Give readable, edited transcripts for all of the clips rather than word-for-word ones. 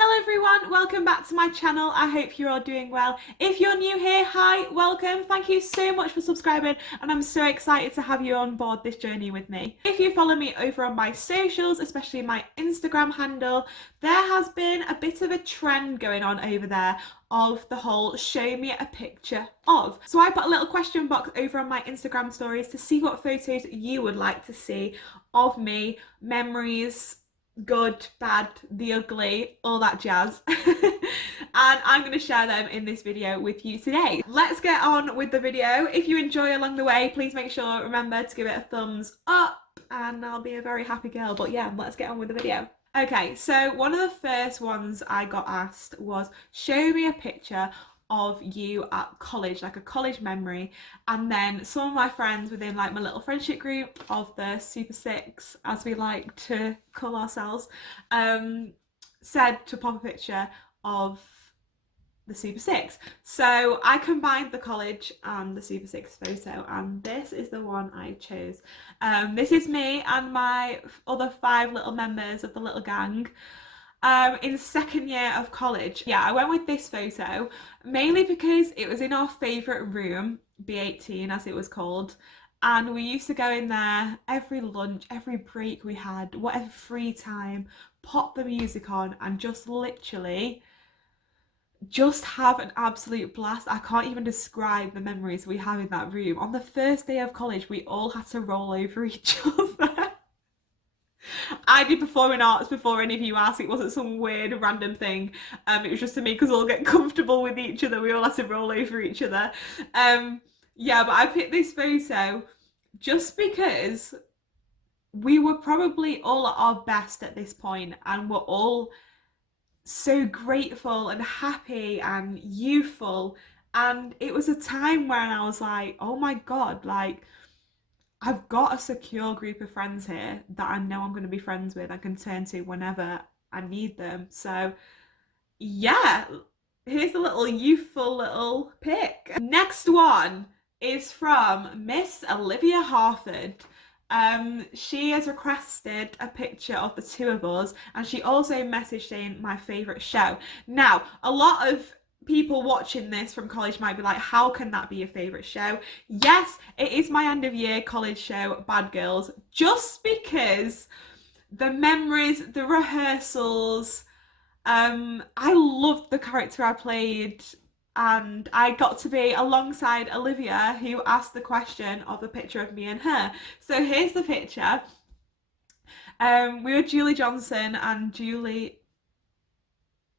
Hello everyone, welcome back to my channel. I hope you're all doing well. If you're new here, hi, welcome. Thank you so much for subscribing and I'm so excited to have you on board this journey with me. If you follow me over on my socials, especially my Instagram handle, there has been a bit of a trend going on over there of the whole show me a picture of. So I put a little question box over on my Instagram stories to see what photos you would like to see of me, memories, good, bad, the ugly, all that jazz. And I'm going to share them in this video with you today. Let's get on with the video. If you enjoy along the way, please make sure, remember to give it a thumbs up and I'll be a very happy girl. But yeah, let's get on with the video. Okay, so one of the first ones I got asked was, show me a picture of you at college, like a college memory. And then some of my friends within like my little friendship group of the Super Six, as we like to call ourselves, said to pop a picture of the Super Six. So I combined the college and the Super Six photo, and this is the one I chose. This is me and my other 5 little members of the little gang. In second year of college. Yeah, I went with this photo mainly because it was in our favourite room, B18 as it was called, and we used to go in there every lunch, every break we had, whatever free time, pop the music on and just literally just have an absolute blast. I can't even describe the memories we have in that room. On the first day of college, we all had to roll over each other. I did performing arts before any of you asked. It wasn't some weird random thing. It was just to make us all get comfortable with each other. We all had to roll over each other. Yeah, but I picked this photo just because we were probably all at our best at this point and we're all so grateful and happy and youthful. And it was a time when I was like, oh my God, like, I've got a secure group of friends here that I know I'm going to be friends with. I can turn to whenever I need them. So yeah, here's a little youthful little pic. Next one is from Miss Olivia Harford. She has requested a picture of the 2 of us, and she also messaged saying my favourite show. Now, a lot of people watching this from college might be like, how can that be your favourite show? Yes, it is my end of year college show, Bad Girls, just because the memories, the rehearsals, I loved the character I played and I got to be alongside Olivia, who asked the question of a picture of me and her. So here's the picture. We were Julie Johnson and Julie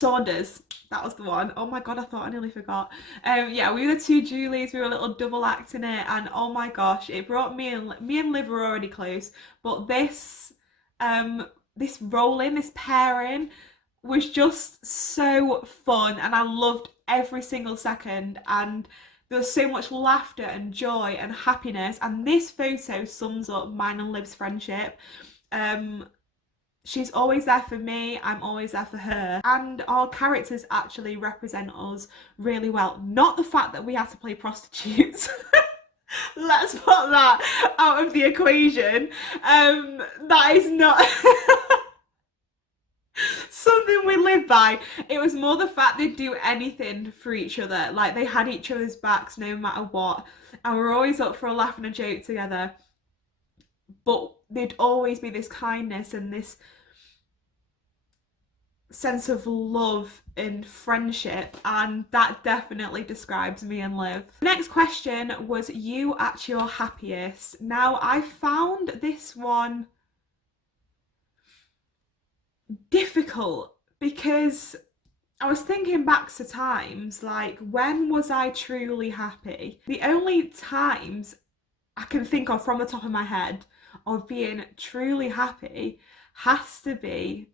Saunders. That was the one. Oh my God, I thought I nearly forgot. Yeah, we were the 2 Julies. We were a little double act in it, and oh my gosh, it brought me and Liv were already close, but this this rolling, this pairing was just so fun, and I loved every single second. And there was so much laughter and joy and happiness, and this photo sums up mine and Liv's friendship. She's always there for me, I'm always there for her, and our characters actually represent us really well. Not the fact that we had to play prostitutes. Let's put that out of the equation. That is not something we live by. It was more the fact they'd do anything for each other. Like, they had each other's backs no matter what, and we're always up for a laugh and a joke together. But there'd always be this kindness and this sense of love and friendship, and that definitely describes me and Liv. The next question was, you at your happiest. Now, I found this one difficult because I was thinking back to times like, when was I truly happy? The only times I can think of from the top of my head of being truly happy has to be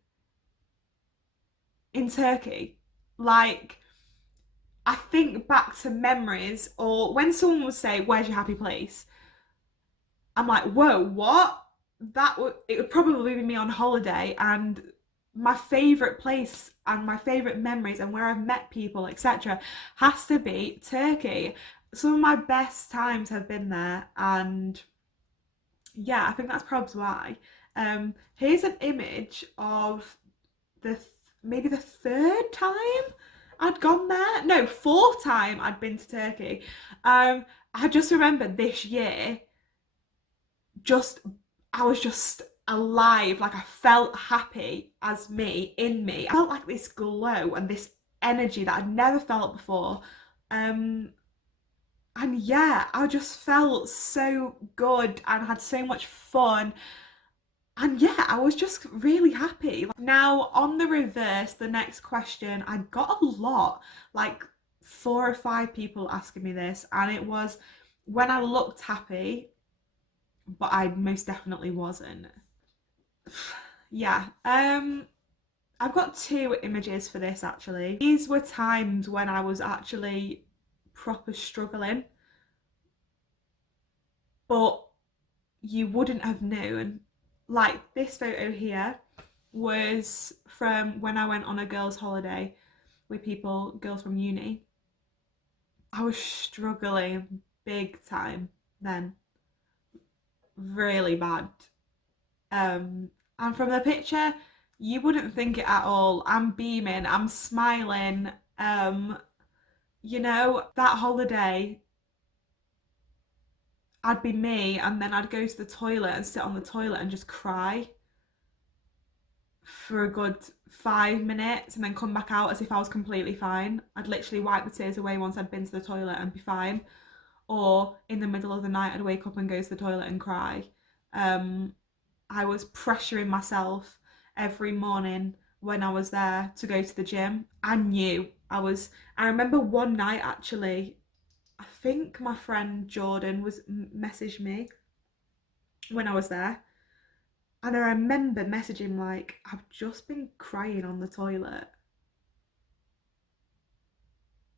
in Turkey. Like, I think back to memories, or when someone would say, where's your happy place? I'm like, whoa, what? It would probably be me on holiday, and my favourite place and my favourite memories and where I've met people, etc., has to be Turkey. Some of my best times have been there, and yeah, I think that's probably why. Here's an image of the maybe the third time I'd gone there. No, fourth time I'd been to Turkey. I just remember this year, just I was just alive. Like I felt happy as me in me. I felt like this glow and this energy that I'd never felt before. And yeah, I just felt so good and had so much fun. And yeah, I was just really happy. Now, on the reverse, the next question, I got a lot, like 4 or 5 people asking me this, and it was when I looked happy, but I most definitely wasn't. Yeah, I've got 2 images for this actually. These were times when I was actually proper struggling, but you wouldn't have known. Like this photo here was from when I went on a girls' holiday with girls from uni. I was struggling big time then, really bad. And from the picture, you wouldn't think it at all. I'm beaming, I'm smiling. That holiday, I'd be me, and then I'd go to the toilet and sit on the toilet and just cry for a good 5 minutes and then come back out as if I was completely fine. I'd literally wipe the tears away once I'd been to the toilet and be fine. Or in the middle of the night, I'd wake up and go to the toilet and cry. I was pressuring myself every morning when I was there to go to the gym. I remember one night actually, I think my friend Jordan was messaged me when I was there. And I remember messaging like, I've just been crying on the toilet.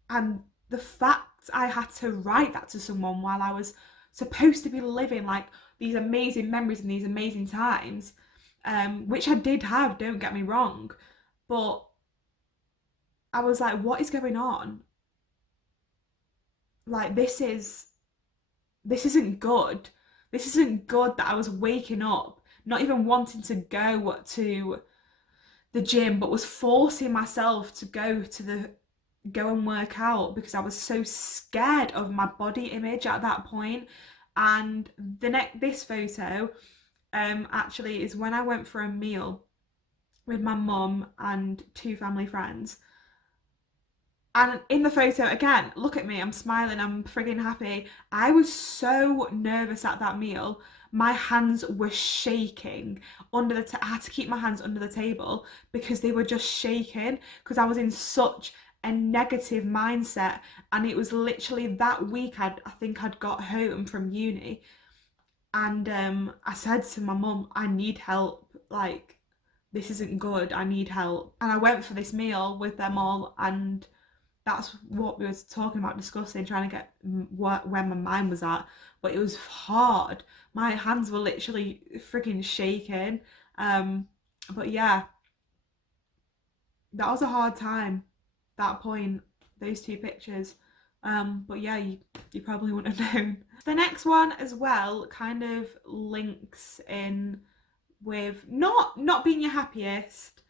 And the fact I had to write that to someone while I was supposed to be living like these amazing memories and these amazing times, which I did have, don't get me wrong, but I was like, what is going on? Like this isn't good. This isn't good that I was waking up, not even wanting to go to the gym, but was forcing myself to go and work out because I was so scared of my body image at that point. And this photo actually is when I went for a meal with my mum and 2 family friends. And in the photo, again, look at me, I'm smiling, I'm frigging happy. I was so nervous at that meal. My hands were shaking I had to keep my hands under the table because they were just shaking because I was in such a negative mindset. And it was literally that week I think I'd got home from uni, and I said to my mum, I need help, like this isn't good, I need help. And I went for this meal with them all, and that's what we were talking about, discussing, trying to get where my mind was at. But it was hard. My hands were literally freaking shaking. But yeah, that was a hard time. That point, those 2 pictures. But yeah, you probably wouldn't have known. The next one as well kind of links in with not being your happiest,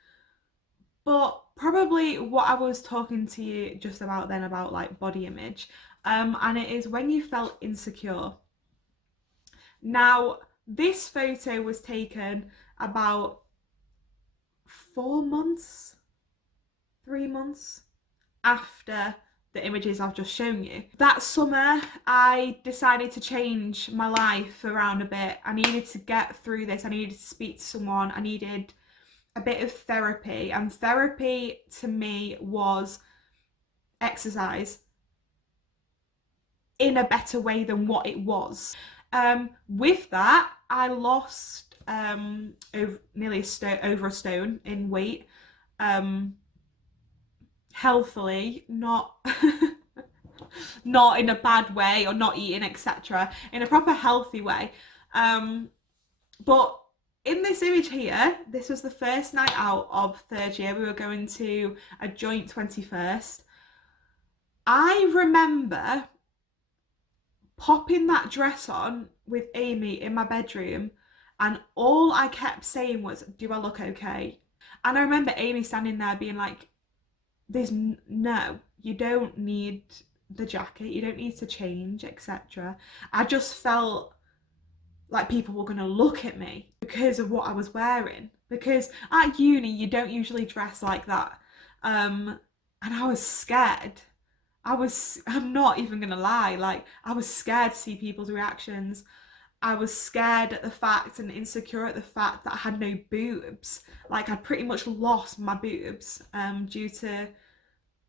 but probably what I was talking to you just about then about like body image. And it is when you felt insecure. Now, this photo was taken about 4 months, 3 months after the images I've just shown you. That summer, I decided to change my life around a bit. I needed to get through this. I needed to speak to someone. I needed a bit of therapy, and therapy to me was exercise in a better way than what it was. With that, I lost nearly over a stone in weight, healthily, not not in a bad way or not eating, etc., in a proper healthy way. But in this image here, this was the first night out of third year. We were going to a joint 21st. I remember popping that dress on with Amy in my bedroom, and all I kept saying was, do I look okay? And I remember Amy standing there being like, no, you don't need the jacket, you don't need to change, etc. I just felt like people were going to look at me because of what I was wearing. Because at uni, you don't usually dress like that. And I was scared. I'm not even going to lie, like, I was scared to see people's reactions. I was scared at the fact and insecure at the fact that I had no boobs. Like, I'd pretty much lost my boobs due to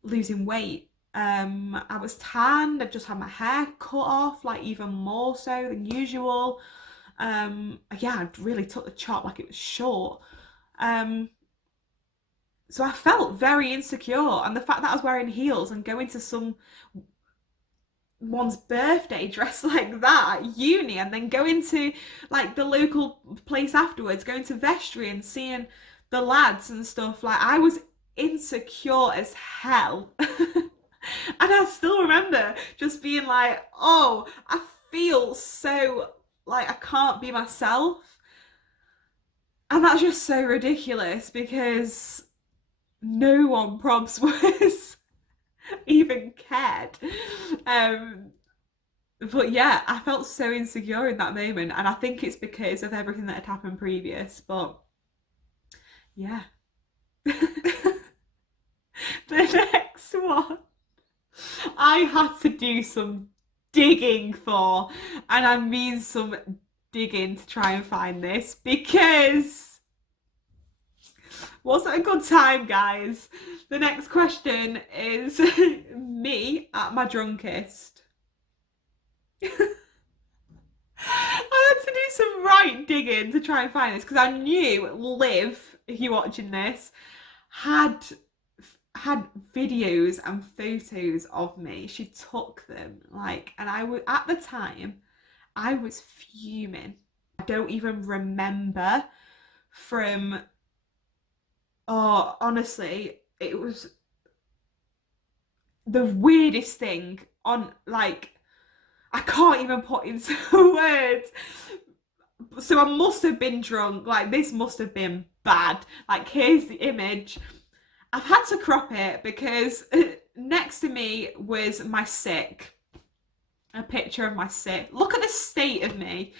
losing weight. I was tanned, I just had my hair cut off, like even more so than usual. Yeah, I really took the chop, like it was short. So I felt very insecure, and the fact that I was wearing heels and going to someone's birthday dressed like that at uni, and then going to like the local place afterwards, going to vestry and seeing the lads and stuff, like I was insecure as hell. And I still remember just being like, oh, I feel so like I can't be myself. And that's just so ridiculous because no one probs was even cared. But yeah, I felt so insecure in that moment, and I think it's because of everything that had happened previous. But yeah. The next one I had to do some digging for, and I mean some digging to try and find this, because wasn't a good time, guys. The next question is me at my drunkest. I had to do some right digging to try and find this, because I knew Liv, if you're watching this, had videos and photos of me. She took them, like, and I was, at the time, I was fuming. I don't even remember from, oh, honestly, it was the weirdest thing on, like, I can't even put into words. So I must have been drunk, like this must have been bad. Like, here's the image. I've had to crop it because next to me was my sick. A picture of my sick. Look at the state of me.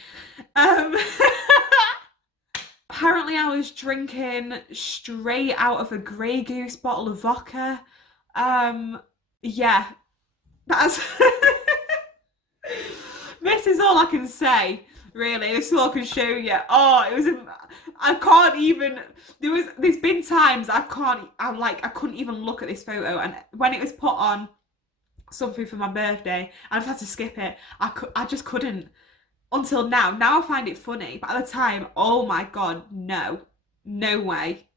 Apparently I was drinking straight out of a Grey Goose bottle of vodka. Yeah, that's this is all I can say, really. This is all I can show you. Oh, it was, I can't even, there's been times I couldn't even look at this photo, and when it was put on something for my birthday, I just had to skip it. I just couldn't, until now. Now I find it funny, but at the time, oh my God, no way.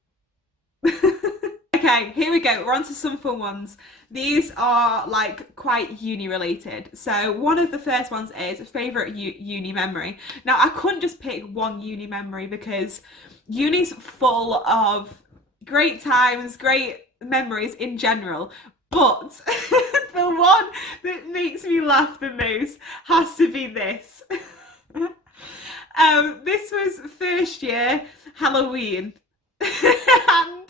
Okay, here we go. We're on to some fun ones. These are like quite uni related. So one of the first ones is favourite uni memory. Now I couldn't just pick one uni memory because uni's full of great times, great memories in general. But the one that makes me laugh the most has to be this. This was first year Halloween. And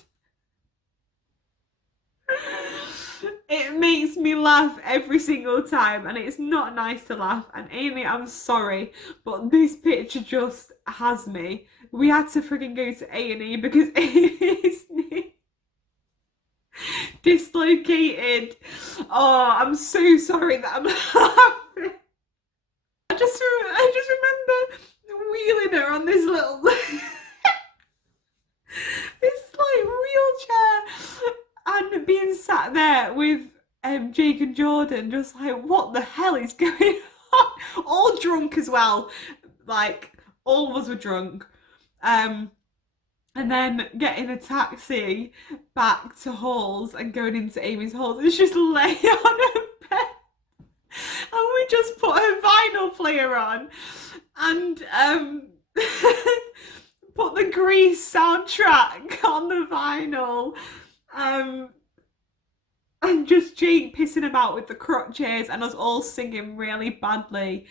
it makes me laugh every single time, and it's not nice to laugh. And Amy, I'm sorry, but this picture just has me. We had to freaking go to A&E because Amy's knee dislocated. Oh, I'm so sorry that I'm laughing. I just remember wheeling her on this little this like wheelchair, and being sat there with Jake and Jordan, just like, what the hell is going on? All drunk as well, like all of us were drunk. And then getting a taxi back to Halls and going into Amy's Halls, and she's just lay on her bed, and we just put her vinyl player on, and put the Grease soundtrack on the vinyl. And just Jake pissing about with the crutches, and us all singing really badly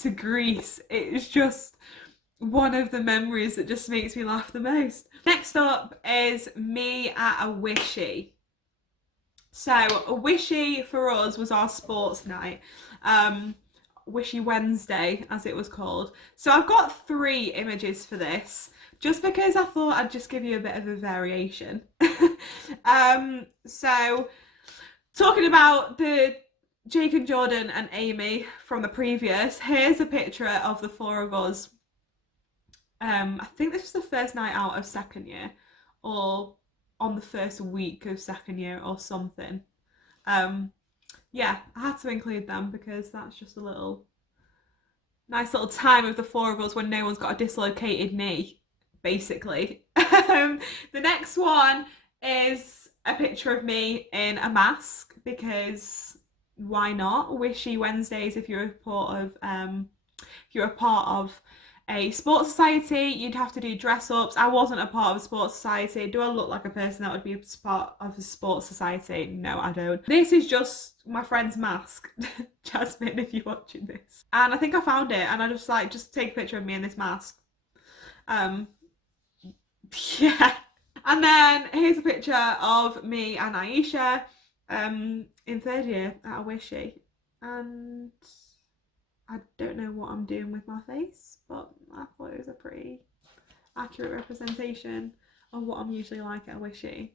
to Grease. It's just, one of the memories that just makes me laugh the most. Next up is me at a wishy. So a wishy for us was our sports night. Wishy Wednesday, as it was called. So I've got 3 images for this, just because I thought I'd just give you a bit of a variation. So talking about the Jake and Jordan and Amy from the previous, here's a picture of the 4 of us. I think this was the first night out of second year, or on the first week of second year or something. Yeah, I had to include them because that's just a nice little time of the 4 of us when no one's got a dislocated knee, basically. The next one is a picture of me in a mask, because why not? Wishy Wednesdays, if you're a part of a sports society, you'd have to do dress ups. I wasn't a part of a sports society. Do I look like a person that would be a part of a sports society? No, I don't. This is just my friend's mask. Jasmine, if you're watching this. And I think I found it, and I just take a picture of me in this mask. Yeah. And then here's a picture of me and Aisha in 3rd year at a wishy. And I don't know what I'm doing with my face, but I thought it was a pretty accurate representation of what I'm usually like at a wishy,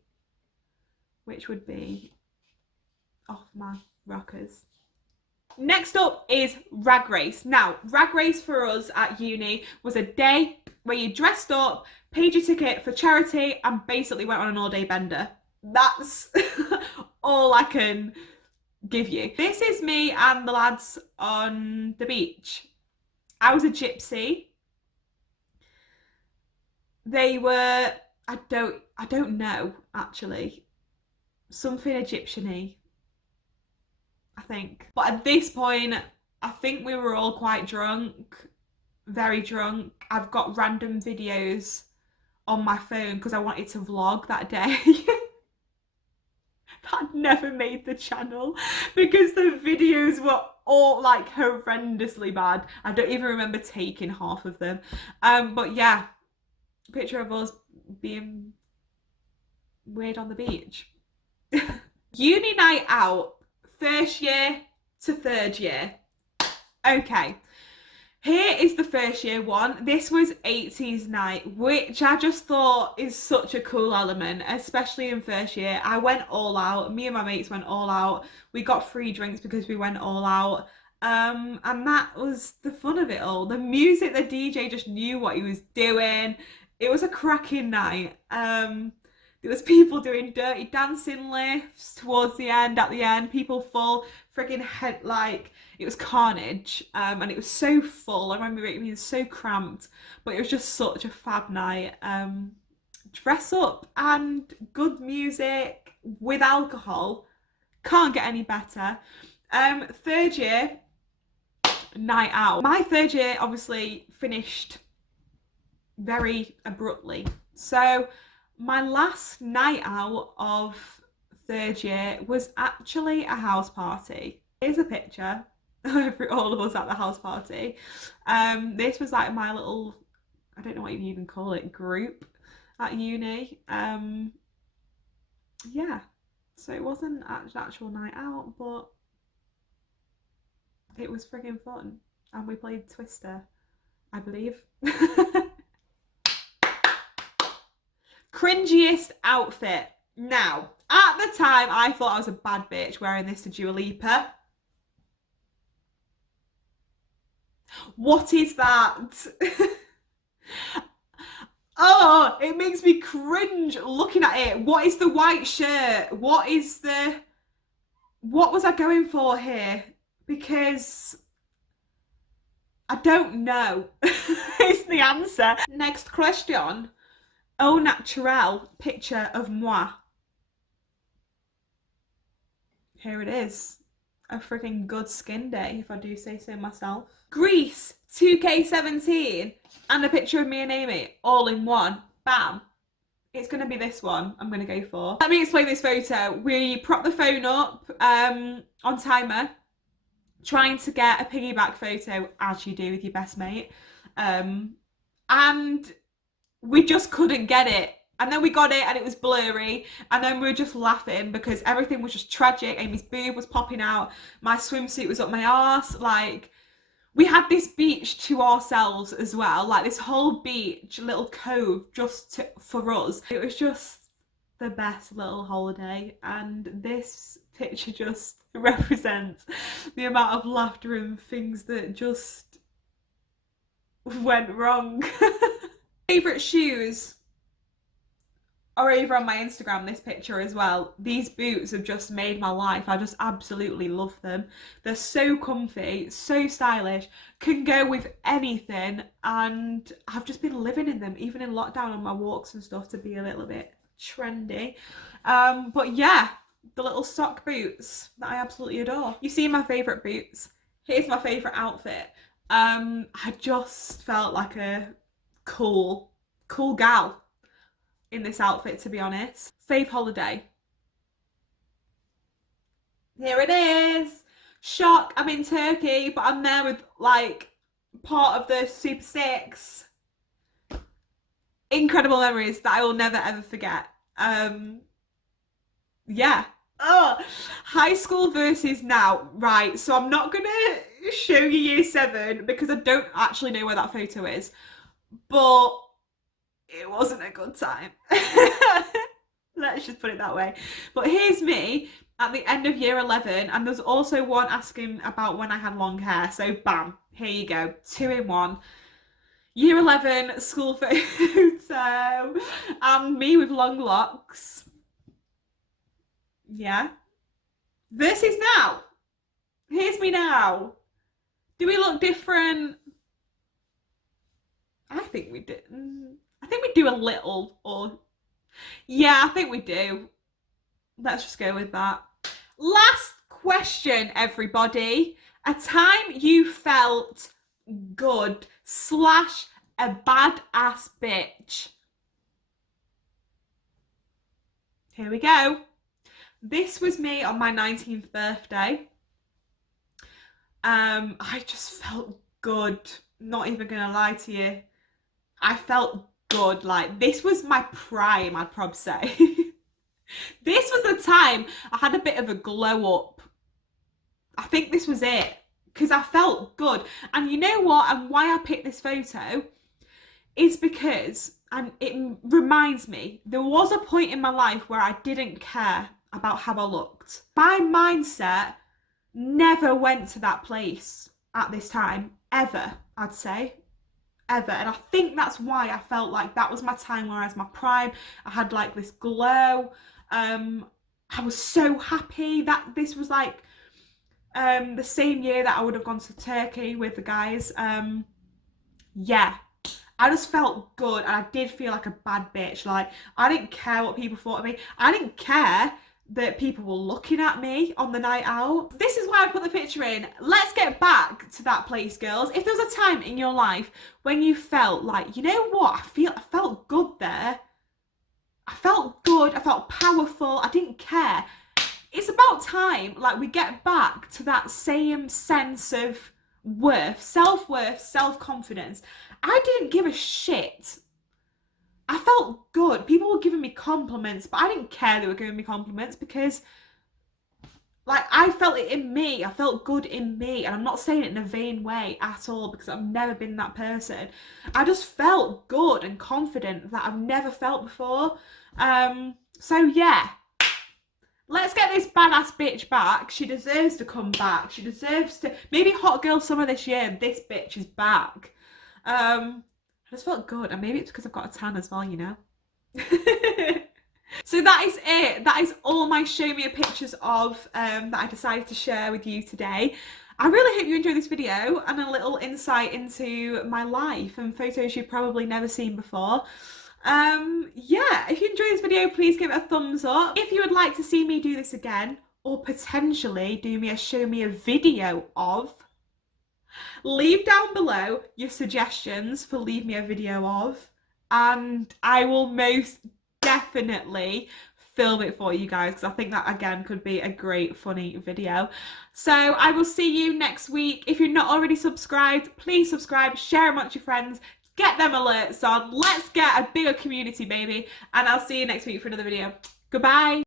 which would be off my rockers. Next up is Rag Race. Now, Rag Race for us at uni was a day where you dressed up, paid your ticket for charity, and basically went on an all-day bender. That's all I can give you. This is me and the lads on the beach. I was a gypsy. They were, I don't know actually, something Egyptian-y, I think. But at this point, I think we were all quite drunk, very drunk. I've got random videos on my phone because I wanted to vlog that day. That never made the channel because the videos were all like horrendously bad. I don't even remember taking half of them. But yeah, picture of us being weird on the beach. Uni night out, 1st year to 3rd year. Okay. Here is the 1st year one. This was 80s night, which I just thought is such a cool element, especially in 1st year. I went all out. Me and my mates went all out. We got free drinks because we went all out. And that was the fun of it all. The music, the DJ just knew what he was doing. It was a cracking night. There was people doing dirty dancing lifts towards the end, at the end, people full friggin' head, like, it was carnage, and it was so full. I remember it being so cramped, but it was just such a fab night. Dress up and good music with alcohol, can't get any better. 3rd year, night out. My 3rd year obviously finished very abruptly, so my last night out of 3rd year was actually a house party. Here's a picture of all of us at the house party. This was like my little, I don't know what you even call it, group at uni. Yeah, so it wasn't an actual night out, but it was friggin' fun. And we played Twister, I believe. Cringiest outfit. Now, at the time, I thought I was a bad bitch wearing this to Dua Lipa. What is that? Oh, it makes me cringe looking at it. What is the white shirt? What was I going for here? Because I don't know. Is the answer. Next question. Au naturel picture of moi. Here it is. A freaking good skin day, if I do say so myself. Greece 2K17 and a picture of me and Amy all in one. Bam. It's going to be this one I'm going to go for. Let me explain this photo. We prop the phone up on timer, trying to get a piggyback photo, as you do with your best mate. and we just couldn't get it. And then we got it and it was blurry. And then we were just laughing because everything was just tragic. Amy's boob was popping out. My swimsuit was up my arse. Like, we had this beach to ourselves as well. Like, this whole beach, little cove for us. It was just the best little holiday. And this picture just represents the amount of laughter and things that just went wrong. Favourite shoes are over on my Instagram, this picture as well. These boots have just made my life. I just absolutely love them. They're so comfy, so stylish, can go with anything, and I've just been living in them, even in lockdown on my walks and stuff, to be a little bit trendy. But yeah, the little sock boots that I absolutely adore. You see my favourite boots. Here's my favourite outfit. I just felt like a cool gal in this outfit, to be honest. Fave holiday. Here it is. Shock, I'm in Turkey, but I'm there with like part of the Super Six. Incredible memories that I will never ever forget. Yeah. Oh, high school versus now. Right, so I'm not gonna show you year 7 because I don't actually know where that photo is, but it wasn't a good time. Let's just put it that way. But here's me at the end of year 11, and there's also one asking about when I had long hair. So bam, here you go, 2 in 1. Year 11 school photo, and me with long locks. Yeah. Versus now. Here's me now. Do we look different? I think we did. I think we do a little, or yeah, I think we do. Let's just go with that. Last question, everybody. A time you felt good / a badass bitch. Here we go. This was me on my 19th birthday. I just felt good. Not even gonna lie to you. I felt good. Like, this was my prime, I'd probably say. This was the time I had a bit of a glow up. I think this was it, because I felt good. And you know what, and why I picked this photo is because, and it reminds me, there was a point in my life where I didn't care about how I looked. My mindset never went to that place at this time, ever, I'd say. Ever. And I think that's why I felt like that was my time where I was my prime. I had like this glow. I was so happy that this was like the same year that I would have gone to Turkey with the guys. Yeah, I just felt good, and I did feel like a bad bitch. Like, I didn't care what people thought of me. I didn't care that people were looking at me on the night out. This is why I put the picture in. Let's get back to that place, girls. If there was a time in your life when you felt like, you know what, I felt good there. I felt good, I felt powerful, I didn't care. It's about time, like, we get back to that same sense of worth, self-worth, self-confidence. I didn't give a shit. I felt good. People were giving me compliments, but I didn't care they were giving me compliments because, like, I felt it in me. I felt good in me. And I'm not saying it in a vain way at all, because I've never been that person. I just felt good and confident that I've never felt before. So yeah, let's get this badass bitch back. She deserves to come back. She deserves to, maybe Hot Girl Summer this year, and this bitch is back. I just felt good, and maybe it's because I've got a tan as well, you know. So that is it. That is all my show me a pictures of that I decided to share with you today. I really hope you enjoyed this video and a little insight into my life and photos you've probably never seen before. Yeah, if you enjoyed this video, please give it a thumbs up. If you would like to see me do this again, or potentially do me a show me a video of, leave down below your suggestions for leave me a video of, and I will most definitely film it for you guys, because I think that again could be a great funny video. So I will see you next week. If you're not already subscribed, please subscribe, share amongst your friends, get them alerts on. Let's get a bigger community, baby. And I'll see you next week for another video. Goodbye.